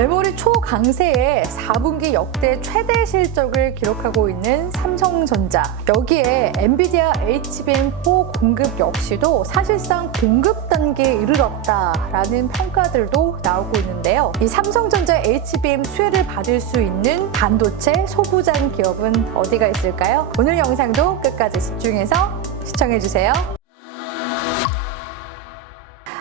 메모리 초강세에 4분기 역대 최대 실적을 기록하고 있는 삼성전자. 여기에 엔비디아 HBM4 공급 역시도 사실상 공급 단계에 이르렀다라는 평가들도 나오고 있는데요. 이 삼성전자 HBM 수혜를 받을 수 있는 반도체 소부장 기업은 어디가 있을까요? 오늘 영상도 끝까지 집중해서 시청해주세요.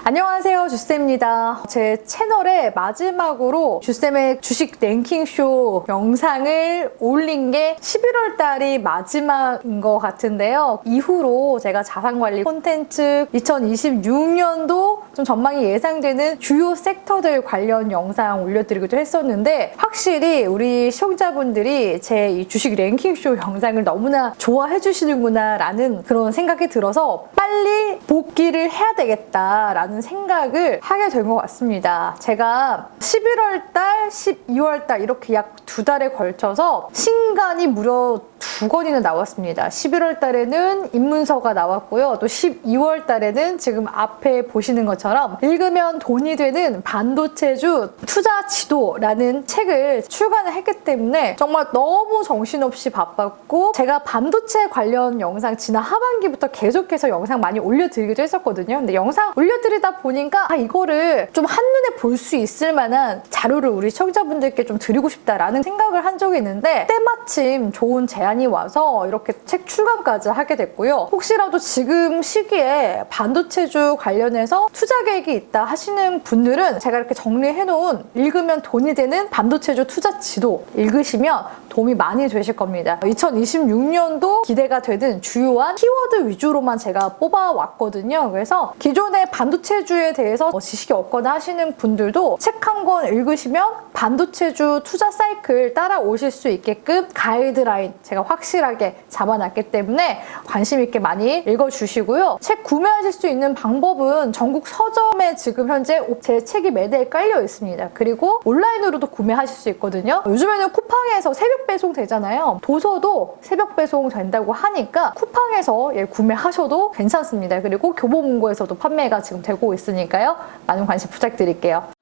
안녕하세요 주쌤입니다. 제 채널에 마지막으로 주쌤의 주식 랭킹쇼 영상을 올린 게 11월 달이 마지막인 것 같은데요. 이후로 제가 자산관리 콘텐츠 2026년도 좀 전망이 예상되는 주요 섹터들 관련 영상 올려드리기도 했었는데 확실히 우리 시청자분들이 제 이 주식 랭킹쇼 영상을 너무나 좋아해 주시는구나 라는 그런 생각이 들어서 빨리 복귀를 해야 되겠다라는 생각을 하게 된 것 같습니다. 제가 11월 달, 12월 달 이렇게 약 두 달에 걸쳐서 신간이 무려 두 권이나 나왔습니다. 11월 달에는 입문서가 나왔고요. 또 12월 달에는 지금 앞에 보시는 것처럼 읽으면 돈이 되는 반도체주 투자 지도라는 책을 출간을 했기 때문에 정말 너무 정신없이 바빴고 제가 반도체 관련 영상 지난 하반기부터 계속해서 영상 많이 올려드리기도 했었거든요. 근데 영상 올려드리다 보니까 아, 이거를 좀 한눈에 볼 수 있을 만한 자료를 우리 시청자분들께 좀 드리고 싶다라는 생각을 한 적이 있는데 때마침 좋은 제안 이 와서 이렇게 책 출간까지 하게 됐고요. 혹시라도 지금 시기에 반도체주 관련해서 투자 계획이 있다 하시는 분들은 제가 이렇게 정리해 놓은 읽으면 돈이 되는 반도체주 투자 지도 읽으시면 도움이 많이 되실 겁니다. 2026년도 기대가 되는 주요한 키워드 위주로만 제가 뽑아왔거든요. 그래서 기존의 반도체주에 대해서 뭐 지식이 없거나 하시는 분들도 책 한 권 읽으시면 반도체주 투자 사이클 따라오실 수 있게끔 가이드라인 제가 확실하게 잡아놨기 때문에 관심 있게 많이 읽어주시고요. 책 구매하실 수 있는 방법은 전국 서점에 지금 현재 제 책이 매대에 깔려 있습니다. 그리고 온라인으로도 구매하실 수 있거든요. 요즘에는 쿠팡에서 새벽 배송 되잖아요. 도서도 새벽 배송 된다고 하니까 쿠팡에서 예, 구매하셔도 괜찮습니다. 그리고 교보문고에서도 판매가 지금 되고 있으니까요. 많은 관심 부탁드릴게요.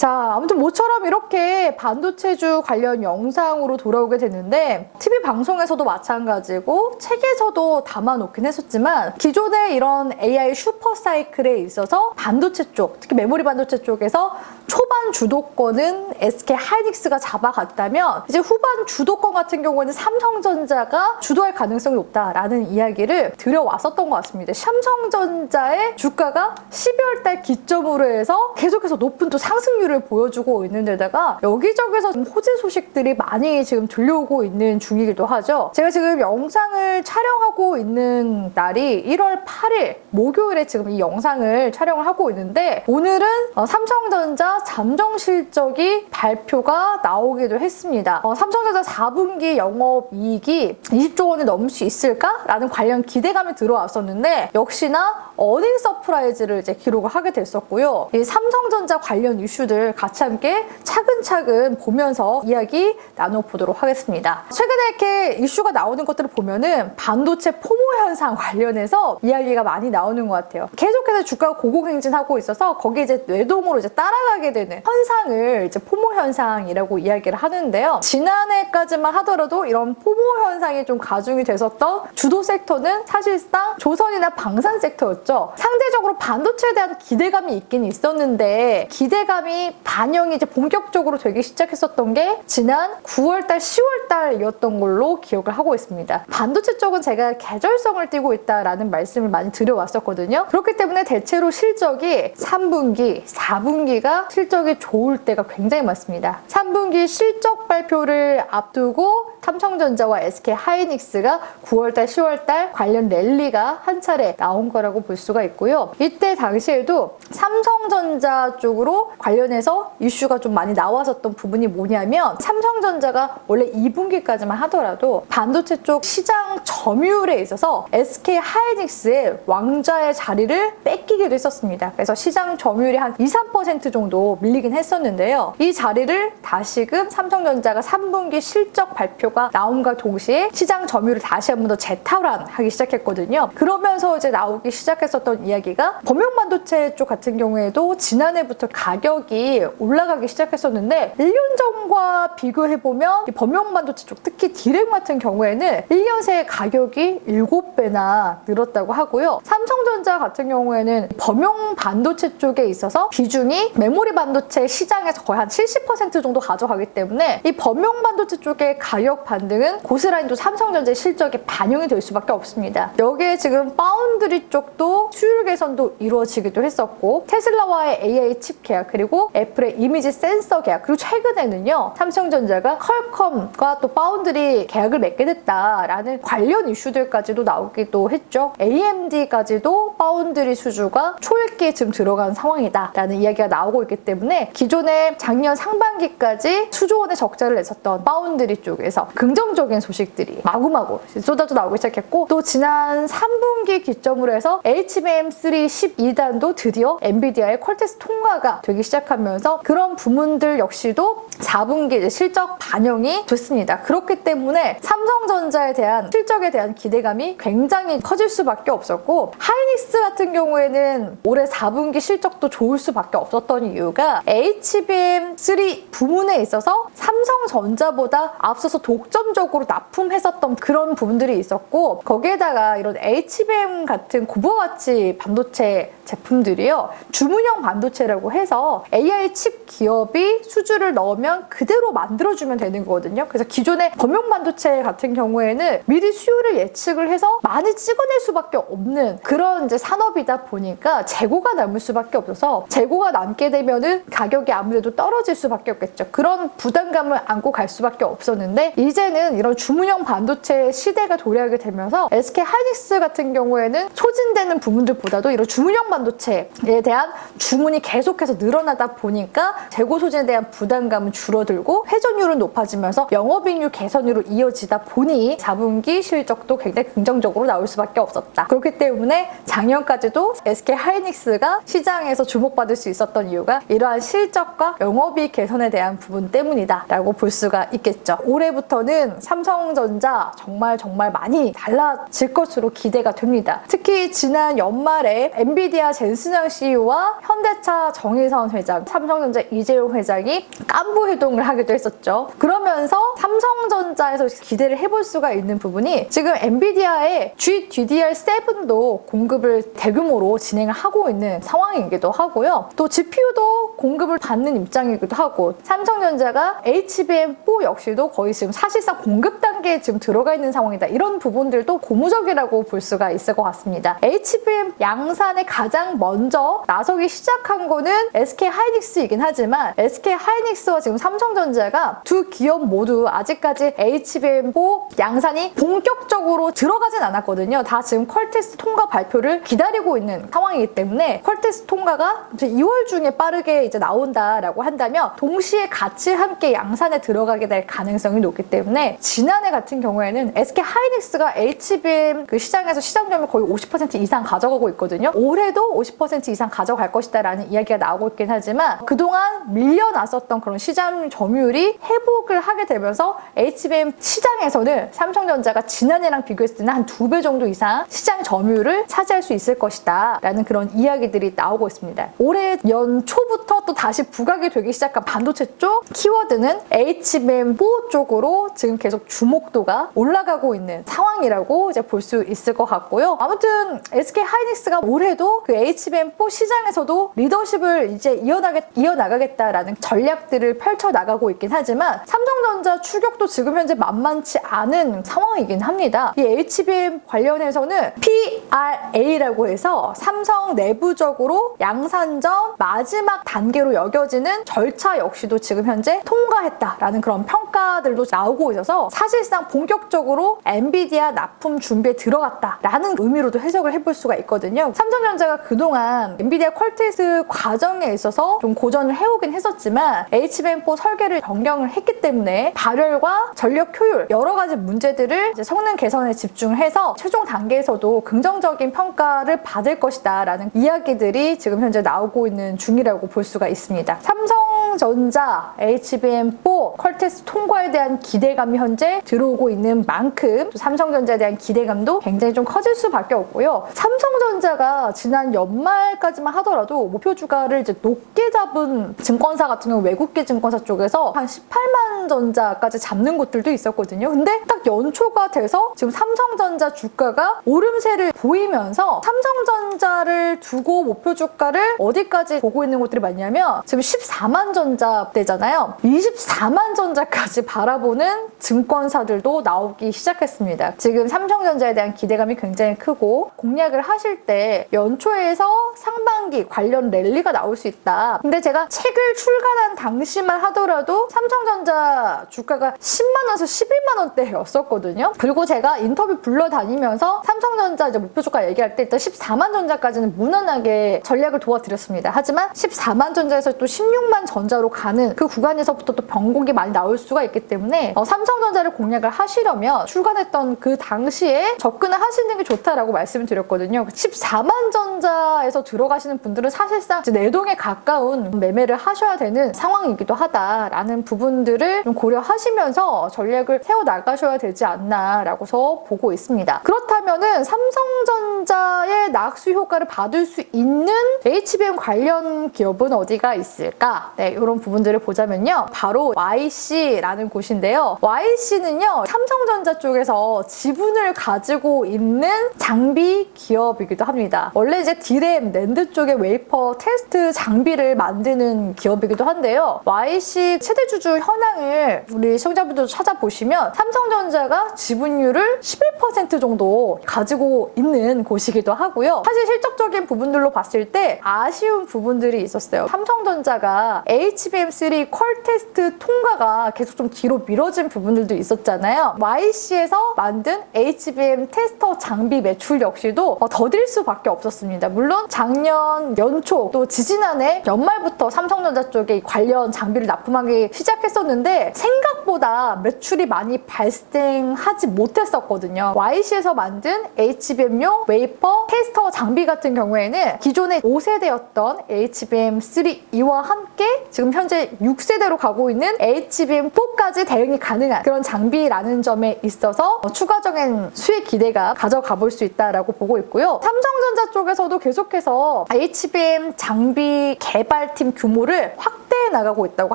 자, 아무튼 모처럼 이렇게 반도체주 관련 영상으로 돌아오게 됐는데 TV 방송에서도 마찬가지고 책에서도 담아놓긴 했었지만 기존의 이런 AI 슈퍼 사이클에 있어서 반도체 쪽, 특히 메모리 반도체 쪽에서 초반 주도권은 SK 하이닉스가 잡아갔다면 이제 후반 주도권 같은 경우에는 삼성전자가 주도할 가능성이 높다라는 이야기를 드려왔었던 것 같습니다. 삼성전자의 주가가 12월 달 기점으로 해서 계속해서 높은 또 상승률 을 보여주고 있는 데다가 여기저기서 좀 호재 소식들이 많이 지금 들려오고 있는 중이기도 하죠. 제가 지금 영상을 촬영하고 있는 날이 1월 8일 목요일에 지금 이 영상을 촬영을 하고 있는데 오늘은 어, 삼성전자 잠정 실적이 발표가 나오기도 했습니다. 어, 삼성전자 4분기 영업이익이 20조 원을 넘을 수 있을까라는 관련 기대감이 들어왔었는데 역시나 어닝 서프라이즈를 이제 기록을 하게 됐었고요. 이 삼성전자 관련 이슈들 같이 함께 차근차근 보면서 이야기 나눠보도록 하겠습니다. 최근에 이렇게 이슈가 나오는 것들을 보면은 반도체 포모 현상 관련해서 이야기가 많이 나오는 것 같아요. 계속해서 주가가 고공행진하고 있어서 거기에 이제 뇌동으로 이제 따라가게 되는 현상을 이제 포모 현상이라고 이야기를 하는데요. 지난해까지만 하더라도 이런 포모 현상이 좀 가중이 됐었던 주도 섹터는 사실상 조선이나 방산 섹터였죠. 상대적으로 반도체에 대한 기대감이 있긴 있었는데 기대감이 반영이 이제 본격적으로 되기 시작했었던 게 지난 9월달, 10월달이었던 걸로 기억을 하고 있습니다. 반도체 쪽은 제가 계절성을 띠고 있다라는 말씀을 많이 드려왔었거든요. 그렇기 때문에 대체로 실적이 3분기, 4분기가 실적이 좋을 때가 굉장히 많습니다. 3분기 실적 발표를 앞두고 삼성전자와 SK 하이닉스가 9월달, 10월달 관련 랠리가 한 차례 나온 거라고 볼 수가 있고요. 이때 당시에도 삼성전자 쪽으로 관련해서 이슈가 좀 많이 나왔었던 부분이 뭐냐면 삼성전자가 원래 2분기까지만 하더라도 반도체 쪽 시장 점유율에 있어서 SK 하이닉스의 왕좌의 자리를 뺏기기도 했었습니다. 그래서 시장 점유율이 한 2, 3% 정도 밀리긴 했었는데요. 이 자리를 다시금 삼성전자가 3분기 실적 발표 수주가 나옴과 동시에 시장 점유율을 다시 한 번 더 재탈환하기 시작했거든요. 그러면서 이제 나오기 시작했었던 이야기가 범용 반도체 쪽 같은 경우에도 지난해부터 가격이 올라가기 시작했었는데 1년 전과 비교해 보면 범용 반도체 쪽 특히 디램 같은 경우에는 1년 새에 가격이 7배나 늘었다고 하고요. 삼성전자 같은 경우에는 범용 반도체 쪽에 있어서 비중이 메모리 반도체 시장에서 거의 한 70% 정도 가져가기 때문에 이 범용 반도체 쪽의 가격 반등은 고스란히 또 삼성전자의 실적에 반영이 될 수밖에 없습니다. 여기에 지금 파운드리 쪽도 수율 개선도 이루어지기도 했었고 테슬라와의 AI 칩 계약 그리고 애플의 이미지 센서 계약 그리고 최근에는요 삼성전자가 퀄컴과 또 파운드리 계약을 맺게 됐다라는 관련 이슈들까지도 나오기도 했죠. AMD까지도 파운드리 수주가 초읽기에 지금 들어간 상황이다라는 이야기가 나오고 있기 때문에 기존에 작년 상반기까지 수조 원의 적자를 냈었던 파운드리 쪽에서 긍정적인 소식들이 마구마구 쏟아져 나오기 시작했고 또 지난 3분기 기점으로 해서 HBM3 12단도 드디어 엔비디아의 퀄테스 통과가 되기 시작하면서 그런 부문들 역시도 4분기 이제 실적 반영이 됐습니다. 그렇기 때문에 삼성전자에 대한 실적에 대한 기대감이 굉장히 커질 수밖에 없었고 하이닉스 같은 경우에는 올해 4분기 실적도 좋을 수밖에 없었던 이유가 HBM3 부문에 있어서 삼성전자보다 앞서서 독 점적으로 납품했었던 그런 부분들이 있었고 거기에다가 이런 HBM 같은 고부가치 반도체 제품들이요 주문형 반도체라고 해서 AI 칩 기업이 수주를 넣으면 그대로 만들어주면 되는 거거든요. 그래서 기존의 범용 반도체 같은 경우에는 미리 수요를 예측을 해서 많이 찍어낼 수밖에 없는 그런 이제 산업이다 보니까 재고가 남을 수밖에 없어서 재고가 남게 되면은 가격이 아무래도 떨어질 수밖에 없겠죠. 그런 부담감을 안고 갈 수밖에 없었는데 이 제는 이런 주문형 반도체 시대가 도래하게 되면서 SK 하이닉스 같은 경우에는 소진되는 부분들보다도 이런 주문형 반도체에 대한 주문이 계속해서 늘어나다 보니까 재고 소진에 대한 부담감은 줄어들고 회전율은 높아지면서 영업이익률 개선으로 이어지다 보니 4분기 실적도 굉장히 긍정적으로 나올 수밖에 없었다. 그렇기 때문에 작년까지도 SK 하이닉스가 시장에서 주목받을 수 있었던 이유가 이러한 실적과 영업이익 개선에 대한 부분 때문이다라고 볼 수가 있겠죠. 올해부터 는 삼성전자 정말 정말 많이 달라질 것으로 기대가 됩니다. 특히 지난 연말에 엔비디아 젠스냥 CEO와 현대차 정의선 회장, 삼성전자 이재용 회장이 깐부 회동을 하기도 했었죠. 그러면서 삼성전자에서 기대를 해볼 수가 있는 부분이 지금 엔비디아의 GDDR7도 공급을 대규모로 진행을 하고 있는 상황이기도 하고요. 또 GPU도 공급을 받는 입장이기도 하고 삼성전자가 HBM4 역시도 거의 지금 사실상 공급 단계에 지금 들어가 있는 상황이다. 이런 부분들도 고무적이라고 볼 수가 있을 것 같습니다. HBM 양산에 가장 먼저 나서기 시작한 거는 SK 하이닉스이긴 하지만 SK 하이닉스와 지금 삼성전자가 두 기업 모두 아직까지 HBM4 양산이 본격적으로 들어가진 않았거든요. 다 지금 퀄테스트 통과 발표를 기다리고 있는 상황이기 때문에 퀄테스트 통과가 이제 2월 중에 빠르게 이제 나온다라고 한다면 동시에 같이 함께 양산에 들어가게 될 가능성이 높기 때문에 지난해 같은 경우에는 SK 하이닉스가 HBM 그 시장에서 시장 점유 거의 50% 이상 가져가고 있거든요. 올해도 50% 이상 가져갈 것이다라는 이야기가 나오고 있긴 하지만 그동안 밀려났었던 그런 시장 점유율이 회복을 하게 되면서 HBM 시장에서는 삼성전자가 지난해랑 비교했을 때는 한 두 배 정도 이상 시장 점유율을 차지할 수 있을 것이다 라는 그런 이야기들이 나오고 있습니다. 올해 연 초부터 또 다시 부각이 되기 시작한 반도체 쪽 키워드는 HBM4 쪽으로 지금 계속 주목도가 올라가고 있는 상황이라고 이제 볼 수 있을 것 같고요. 아무튼 SK 하이닉스가 올해도 그 HBM4 시장에서도 리더십을 이제 이어나겠, 이어나가겠다라는 전략들을 펼쳐 나가고 있긴 하지만 삼성전자 추격도 지금 현재 만만치 않은 상황이긴 합니다. 이 HBM 관련해서는 PRA라고 해서 삼성 내부적으로 양산 전 마지막 단계로 여겨지는 절차 역시도 지금 현재 통과했다라는 그런 평가들도 나오고 있어서 사실상 본격적으로 엔비디아 납품 준비에 들어갔다라는 의미로도 해석을 해볼 수가 있거든요. 삼성전자가 그동안 엔비디아 퀄테스 과정에 있어서 좀 고전을 해오긴 했었지만 HBM4 설계를 변경을 했기 때문에 발열과 전력 효율 여러 가지 문제들을 성능 개선에 집중해서 최종 단계에서도 긍정적인 평가를 받을 것이다 라는 이야기들이 지금 현재 나오고 있는 중이라고 볼 수가 있습니다. 삼성 삼성전자 HBM4 퀄테스트 통과에 대한 기대 감이 현재 들어오고 있는 만큼 또 삼성전자에 대한 기대감도 굉장히 좀 커질 수밖에 없고요. 삼성전자가 지난 연말까지만 하더라도 목표 주가를 이제 높게 잡은 증권사 같은 경우 외국계 증권사 쪽에서 한 18만 전자까지 잡는 곳들도 있었거든요. 근데 딱 연초가 돼서 지금 삼성전자 주가가 오름세를 보이면서 삼성전자를 두고 목표 주가를 어디까지 보고 있는 곳들이 많냐면 지금 14만 전자 대잖아요. 24만 전자까지 바라보는 증권사들도 나오기 시작했습니다. 지금 삼성전자에 대한 기대감이 굉장히 크고 공략을 하실 때 연초에서 상반기 관련 랠리가 나올 수 있다. 근데 제가 책을 출간한 당시만 하더라도 삼성전자 주가가 10만 원에서 11만 원대였었거든요. 그리고 제가 인터뷰 불러 다니면서 삼성전자 이제 목표 주가 얘기할 때 일단 14만 전자까지는 무난하게 전략을 도와드렸습니다. 하지만 14만 전자에서 또 16만 전자로 가는 그 구간에서부터 또 변곡이 많이 나올 수가 있기 때문에 어, 삼성전자를 공략을 하시려면 출간했던 그 당시에 접근을 하시는 게 좋다라고 말씀을 드렸거든요. 14만 전자에서 들어가시는 분들은 사실상 내동에 가까운 매매를 하셔야 되는 상황이기도 하다라는 부분들을 좀 고려하시면서 전략을 세워 나가셔야 되지 않나라고서 보고 있습니다. 그렇다면은 삼성전자의 낙수 효과를 받을 수 있는 HBM 관련 기업은 어디가 있을까? 네, 이런 부분들을 보자면요. 바로 YC라는 곳인데요. YC는요, 삼성전자 쪽에서 지분을 가지고 있는 장비 기업이기도 합니다. 원래 이제 디램, 낸드 쪽의 웨이퍼 테스트 장비를 만드는 기업이기도 한데요. YC 최대 주주 현황을 우리 시청자분들 찾아보시면 삼성전자가 지분율을 11% 정도 가지고 있는 곳이기도 하고요. 사실 실적적인 부분들로 봤을 때 아쉬운 부분들이 있었어요. 삼성전자가 HBM3 퀄 테스트 통과가 계속 좀 뒤로 미뤄 진 부분들도 있었잖아요. YC에서 만든 HBM 테스터 장비 매출 역시도 어, 더딜 수밖에 없었습니다. 물론 작년 연초 또 지지난해 연말부터 삼성전자 쪽에 이 관련 장비를 납품하기 시작했었는데 생각보다 매출이 많이 발생하지 못했었거든요. YC에서 만든 HBM용 웨이퍼 테스터 장비 같은 경우에는 기존의 5세대였던 HBM3E와 함께 지금 현재 6세대로 가고 있는 HBM4까지 대응이 가능한 그런 장비라는 점에 있어서 어, 추가적인 수익 기대가 가져가 볼 수 있다라고 보고 있고요. 삼성전자 쪽에서도 계속해서 HBM 장비 개발팀 규모를 확대해 나가고 있다고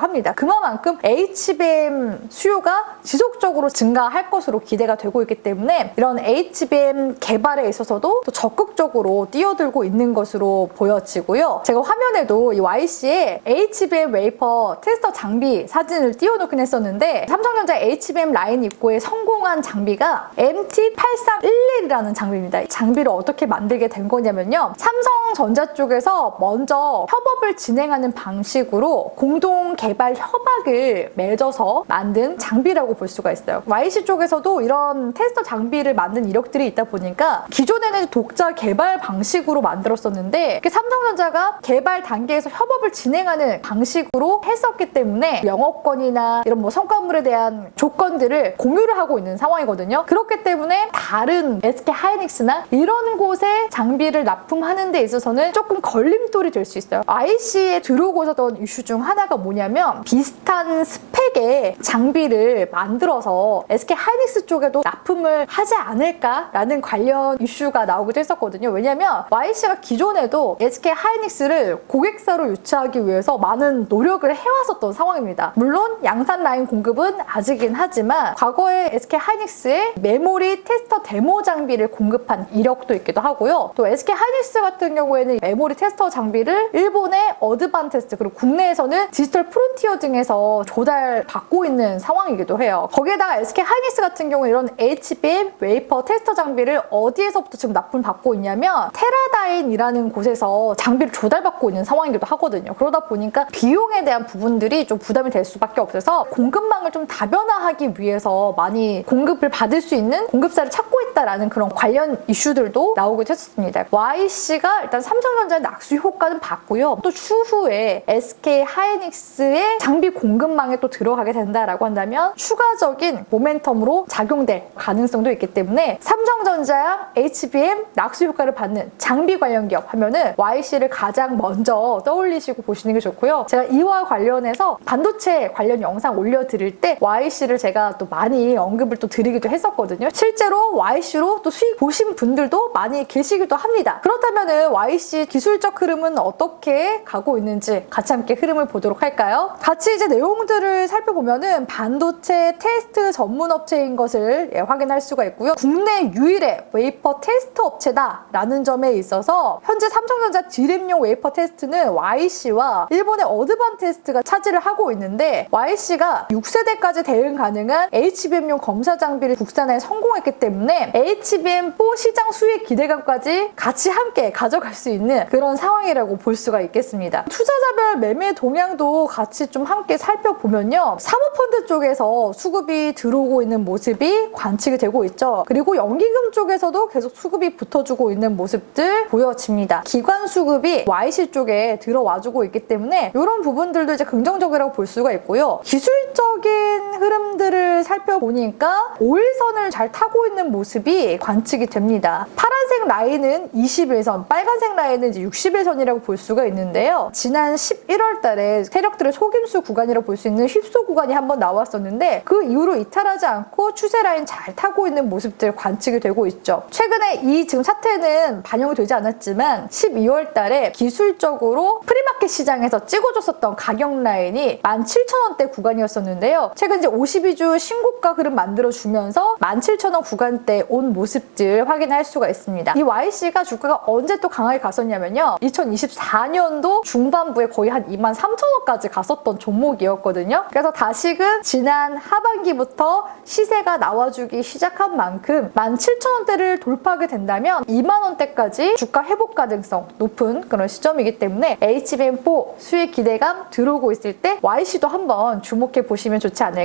합니다. 그만큼 HBM 수요가 지속적으로 증가할 것으로 기대가 되고 있기 때문에 이런 HBM 개발에 있어서도 또 적극적으로 뛰어들고 있는 것으로 보여지고요. 제가 화면에도 이 YC의 HBM 웨이퍼 테스터 장비 사진을 띄워놓긴 했었는데 삼성 전자 HBM 라인 입고에 성공한 장비가 MT8311이라는 장비입니다. 이 장비를 어떻게 만들게 된 거냐면요. 삼성전자 쪽에서 먼저 협업을 진행하는 방식으로 공동 개발 협약을 맺어서 만든 장비라고 볼 수가 있어요. YC 쪽에서도 이런 테스터 장비를 만든 이력들이 있다 보니까 기존에는 독자 개발 방식으로 만들었었는데 삼성전자가 개발 단계에서 협업을 진행하는 방식으로 했었기 때문에 영업권이나 이런 뭐 성과물에 대한 조건들을 공유를 하고 있는 상황이거든요. 그렇기 때문에 다른 SK 하이닉스나 이런 곳에 장비를 납품하는 데 있어서는 조금 걸림돌이 될 수 있어요. IC에 들어오고 있었던 이슈 중 하나가 뭐냐면 비슷한 스펙의 장비를 만들어서 SK 하이닉스 쪽에도 납품을 하지 않을까라는 관련 이슈가 나오기도 했었거든요. 왜냐면 YC가 기존에도 SK 하이닉스를 고객사로 유치하기 위해서 많은 노력을 해왔었던 상황입니다. 물론 양산 라인 공급은 아직은 하지만 과거에 SK 하이닉스의 메모리 테스터 데모 장비를 공급한 이력도 있기도 하고요. 또 SK 하이닉스 같은 경우에는 메모리 테스터 장비를 일본의 어드반테스트 그리고 국내에서는 디지털 프론티어 등에서 조달받고 있는 상황이기도 해요. 거기에다가 SK 하이닉스 같은 경우 이런 HBM 웨이퍼 테스터 장비를 어디에서부터 지금 납품 받고 있냐면 테라다인이라는 곳에서 장비를 조달받고 있는 상황이기도 하거든요. 그러다 보니까 비용에 대한 부분들이 좀 부담이 될 수밖에 없어서 공급망을 좀 다 변화하기 위해서 많이 공급을 받을 수 있는 공급사를 찾고 있다라는 그런 관련 이슈들도 나오기도 했었습니다. YC가 일단 삼성전자의 낙수 효과는 봤고요. 또 추후에 SK 하이 하이닉스의 장비 공급망에 또 들어가게 된다라고 한다면 추가적인 모멘텀으로 작용될 가능성도 있기 때문에 삼성전자랑 HBM 낙수 효과를 받는 장비 관련 기업 하면은 YC를 가장 먼저 떠올리시고 보시는 게 좋고요. 제가 이와 관련해서 반도체 관련 영상 올려드릴 때 YC를 제가 또 많이 언급을 또 드리기도 했었거든요. 실제로 YC로 또 수익 보신 분들도 많이 계시기도 합니다. 그렇다면은 YC 기술적 흐름은 어떻게 가고 있는지 같이 함께 흐름을 보도록 할까요? 같이 이제 내용들을 살펴보면은 반도체 테스트 전문 업체인 것을 예, 확인할 수가 있고요. 국내 유일의 웨이퍼 테스트 업체다라는 점에 있어서 현재 삼성전자 디램용 웨이퍼 테스트는 YC와 일본의 어드반 테스트가 차지를 하고 있는데 YC가 6세대까지 대응 가능한 HBM용 검사 장비를 국산화에 성공했기 때문에 HBM4 시장 수익 기대감까지 같이 함께 가져갈 수 있는 그런 상황이라고 볼 수가 있겠습니다. 투자자별 매매 동향도 같이 좀 함께 살펴보면요. 사모펀드 쪽에서 수급이 들어오고 있는 모습이 관측이 되고 있죠. 그리고 연기금 쪽에서도 계속 수급이 붙어주고 있는 모습들 보여집니다. 기관 수급이 YC 쪽에 들어와주고 있기 때문에 이런 부분들도 이제 긍정적이라고 볼 수가 있고요. 기술적인 흐름들을 살펴보니까 5일선을 잘 타고 있는 모습이 관측이 됩니다. 파란색 라인은 21선, 빨간색 라인은 이제 61선이라고 볼 수가 있는데요. 지난 11월 달에 세력들의 속임수 구간이라고 볼 수 있는 휩소 구간이 한번 나왔었는데 그 이후로 이탈하지 않고 추세 라인 잘 타고 있는 모습들 관측이 되고 있죠. 최근에 이 지금 차트에는 반영이 되지 않았지만 12월 달에 기술적으로 프리마켓 시장에서 찍어줬었던 가격 라인이 17,000원대 구간이었었는데요. 최근 이제 52주 신고가 흐름 만들어주면서 17,000원 구간대 온 모습들 확인할 수가 있습니다. 이 YC가 주가가 언제 또 강하게 갔었냐면요. 2024년도 중반부에 거의 한 23,000원까지 갔었던 종목이었거든요. 그래서 다시금 지난 하반기부터 시세가 나와주기 시작한 만큼 17,000원대를 돌파하게 된다면 2만원대까지 주가 회복 가능성 높은 그런 시점이기 때문에 HBM4 수익 기대감 들어오고 있을 때 YC도 한번 주목해 보시면 좋지 않을까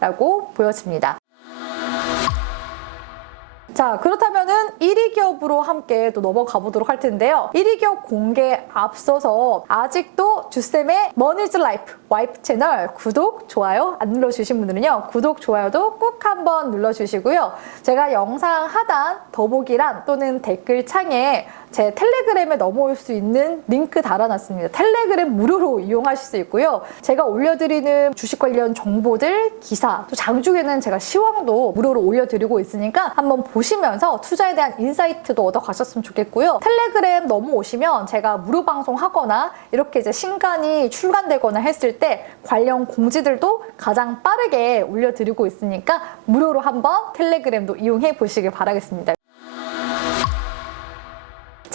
라고 보여집니다. 자, 그렇다면은 1위 기업으로 함께 또 넘어가 보도록 할 텐데요. 1위 기업 공개 앞서서 아직도 주쌤의 머니즈 라이프 와이프 채널 구독, 좋아요 안 눌러주신 분들은요. 구독, 좋아요도 꼭 한번 눌러주시고요. 제가 영상 하단 더보기란 또는 댓글 창에 제 텔레그램에 넘어올 수 있는 링크 달아놨습니다. 텔레그램 무료로 이용하실 수 있고요. 제가 올려드리는 주식 관련 정보들, 기사, 또 장중에는 제가 시황도 무료로 올려드리고 있으니까 한번 보시면서 투자에 대한 인사이트도 얻어 가셨으면 좋겠고요. 텔레그램 넘어오시면 제가 무료 방송하거나 이렇게 이제 신간이 출간되거나 했을 때 관련 공지들도 가장 빠르게 올려드리고 있으니까 무료로 한번 텔레그램도 이용해 보시길 바라겠습니다.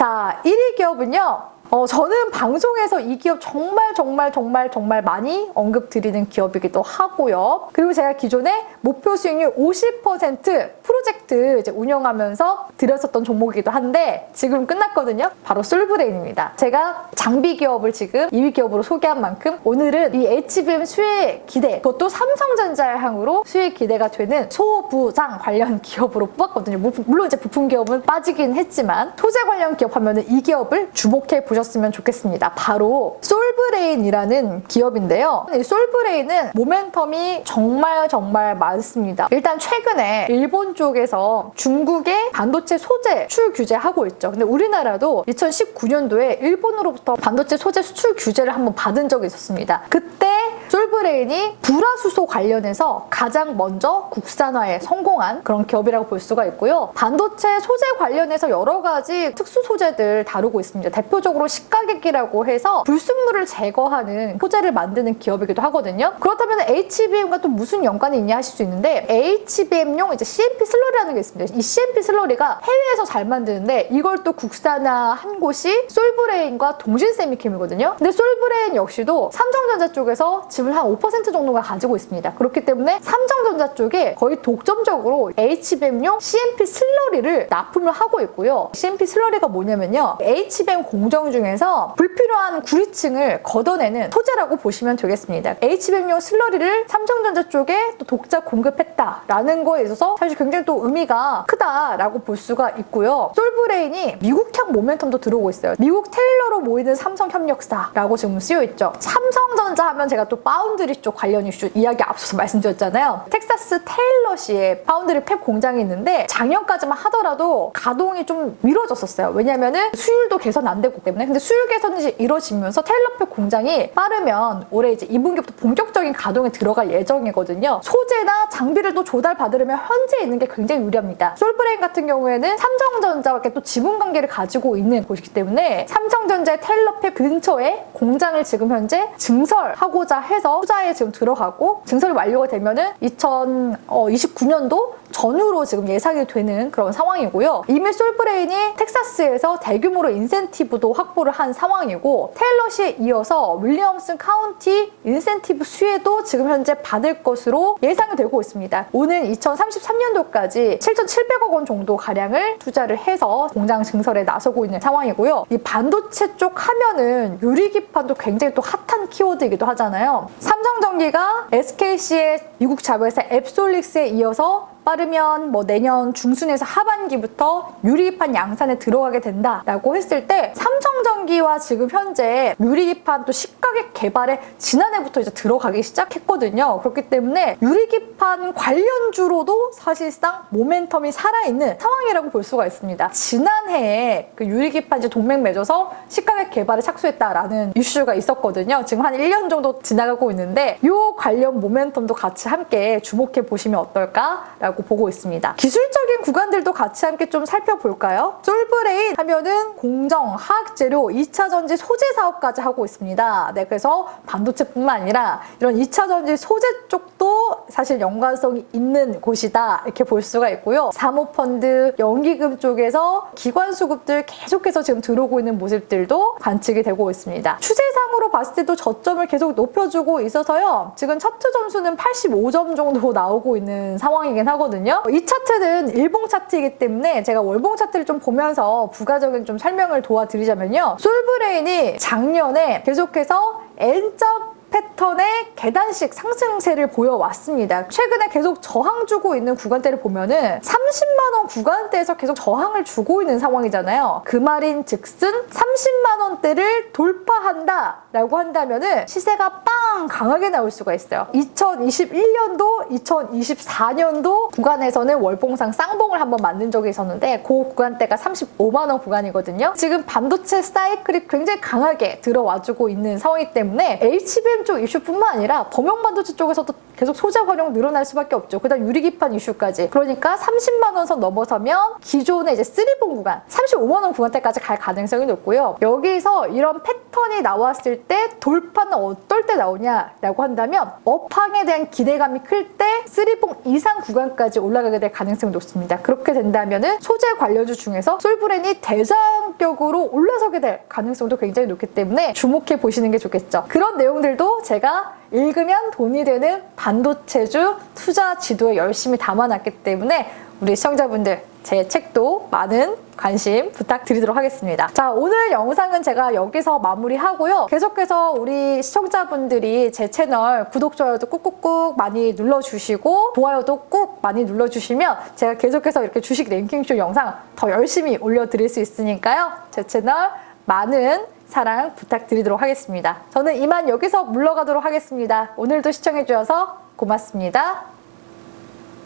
자, 1위 기업은요. 어, 저는 방송에서 이 기업 정말 정말 정말 정말 많이 언급드리는 기업이기도 하고요. 그리고 제가 기존에 목표 수익률 50% 프로젝트 이제 운영하면서 드렸었던 종목이기도 한데 지금 끝났거든요. 바로 솔브레인입니다. 제가 장비 기업을 지금 2위 기업으로 소개한 만큼 오늘은 이 HBM 수혜 기대 그것도 삼성전자의 향으로 수혜 기대가 되는 소부장 관련 기업으로 뽑았거든요. 물- 물론 이제 부품 기업은 빠지긴 했지만 소재 관련 기업 하면은 이 기업을 주목해 보셨으면 좋겠습니다. 바로 솔브레인이라는 기업인데요. 이 솔브레인은 모멘텀이 정말 정말 많습니다. 일단 최근에 일본 쪽에서 중국의 반도체 소재 수출 규제하고 있죠. 근데 우리나라도 2019년도에 일본으로부터 반도체 소재 수출 규제를 한번 받은 적이 있었습니다. 그때 솔브레인이 불화수소 관련해서 가장 먼저 국산화에 성공한 그런 기업이라고 볼 수가 있고요. 반도체 소재 관련해서 여러 가지 특수 소재들 다루고 있습니다. 대표적으로 식가객이라고 해서 불순물을 제거하는 소재를 만드는 기업이기도 하거든요. 그렇다면 HBM과 또 무슨 연관이 있냐 하실 수 있는데 HBM용 이제 CMP 슬러리라는 게 있습니다. 이 CMP 슬러리가 해외에서 잘 만드는데 이걸 또 국산화한 곳이 솔브레인과 동신 세미캠이거든요. 근데 솔브레인 역시도 삼성전자 쪽에서 지금 지분 한5% 정도가 가지고 있습니다. 그렇기 때문에 삼성전자 쪽에 거의 독점적으로 HBM용 CMP 슬러리를 납품을 하고 있고요. CMP 슬러리가 뭐냐면요. HBM 공정 중에서 불필요한 구리층을 걷어내는 소재라고 보시면 되겠습니다. HBM용 슬러리를 삼성전자 쪽에 또 독자 공급했다라는 거에 있어서 사실 굉장히 또 의미가 크다라고 볼 수가 있고요. 솔브레인이 미국향 모멘텀도 들어오고 있어요. 미국 테일러로 모이는 삼성 협력사라고 지금 쓰여 있죠. 삼성전자 하면 제가 또 파운드리 쪽 관련 이슈 이야기 앞서서 말씀드렸잖아요. 텍사스 테일러시에 파운드리 팹 공장이 있는데 작년까지만 하더라도 가동이 좀 미뤄졌었어요. 왜냐면은 수율도 개선 안 되고 때문에 근데 수율 개선이 이루어지면서 테일러 팹 공장이 빠르면 올해 이제 2분기부터 본격적인 가동에 들어갈 예정이거든요. 소재나 장비를 또 조달 받으려면 현재 있는 게 굉장히 유리합니다. 솔브레인 같은 경우에는 삼성전자와 또 지분 관계를 가지고 있는 곳이기 때문에 삼성전자의 테일러팹 근처에 공장을 지금 현재 증설하고자 해서 투자에 지금 들어가고 증설이 완료가 되면은 2029년도 전후로 지금 예상이 되는 그런 상황이고요. 이미 솔브레인이 텍사스에서 대규모로 인센티브도 확보를 한 상황이고 테일러시에 이어서 윌리엄슨 카운티 인센티브 수혜도 지금 현재 받을 것으로 예상이 되고 있습니다. 오는 2033년도까지 7,700억 원 정도 가량을 투자를 해서 공장 증설에 나서고 있는 상황이고요. 이 반도체 쪽 하면은 유리기판도 굉장히 또 핫한 키워드이기도 하잖아요. 삼성전기가 SKC의 미국 자회사 앱솔릭스에 이어서 빠르면 뭐 내년 중순에서 하반기부터 유리기판 양산에 들어가게 된다라고 했을 때 삼성전기와 지금 현재 유리기판 또 식가격 개발에 지난해부터 이제 들어가기 시작했거든요. 그렇기 때문에 유리기판 관련주로도 사실상 모멘텀이 살아있는 상황이라고 볼 수가 있습니다. 지난해에 그 유리기판 이제 동맹 맺어서 식가격 개발에 착수했다라는 이슈가 있었거든요. 지금 한 1년 정도 지나가고 있는데 이 관련 모멘텀도 같이 함께 주목해 보시면 어떨까라고 보고 있습니다. 기술적인 구간들도 같이 함께 좀 살펴볼까요? 솔브레인 하면은 공정, 화학 재료, 2차 전지 소재 사업까지 하고 있습니다. 네, 그래서 반도체뿐만 아니라 이런 2차 전지 소재 쪽도 사실 연관성이 있는 곳이다 이렇게 볼 수가 있고요. 사모펀드, 연기금 쪽에서 기관 수급들 계속해서 지금 들어오고 있는 모습들도 관측이 되고 있습니다. 추세상으로 봤을 때도 저점을 계속 높여주고 있어서요. 지금 차트 점수는 85점 정도 나오고 있는 상황이긴 하거든요. 이 차트는 일봉 차트이기 때문에 제가 월봉 차트를 좀 보면서 부가적인 좀 설명을 도와드리자면요. 솔브레인이 작년에 계속해서 N점 패턴의 계단식 상승세를 보여왔습니다. 최근에 계속 저항 주고 있는 구간대를 보면은 30만 원 구간대에서 계속 저항을 주고 있는 상황이잖아요. 그 말인 즉슨 30만 원대를 돌파한다라고 한다면은 시세가 빵 강하게 나올 수가 있어요. 2021년도, 2024년도 구간에서는 월봉상 쌍봉을 한번 만든 적이 있었는데 그 구간대가 35만 원 구간이거든요. 지금 반도체 사이클이 굉장히 강하게 들어와주고 있는 상황이기 때문에 HBM 쪽 이슈뿐만 아니라 범용 반도체 쪽에서도 계속 소재 활용 늘어날 수밖에 없죠. 그다음 유리기판 이슈까지. 그러니까 30만 원선 넘어서면 기존의 이제 3봉 구간, 35만 원 구간대까지 갈 가능성이 높고요. 여기서 이런 패턴이 나왔을 때 돌파는 어떨 때 나오냐라고 한다면 업황에 대한 기대감이 클 때 3봉 이상 구간까지 올라가게 될 가능성이 높습니다. 그렇게 된다면은 소재 관련주 중에서 솔브렌이 대장 격으로 올라서게 될 가능성도 굉장히 높기 때문에 주목해 보시는 게 좋겠죠. 그런 내용들도 제가 읽으면 돈이 되는 반도체주 투자 지도에 열심히 담아놨기 때문에 우리 시청자분들 제 책도 많은 관심 부탁드리도록 하겠습니다. 자, 오늘 영상은 제가 여기서 마무리하고요. 계속해서 우리 시청자분들이 제 채널 구독, 좋아요도 꾹꾹꾹 많이 눌러주시고 좋아요도 꾹 많이 눌러주시면 제가 계속해서 이렇게 주식 랭킹쇼 영상 더 열심히 올려드릴 수 있으니까요. 제 채널 많은 사랑 부탁드리도록 하겠습니다. 저는 이만 여기서 물러가도록 하겠습니다. 오늘도 시청해주셔서 고맙습니다.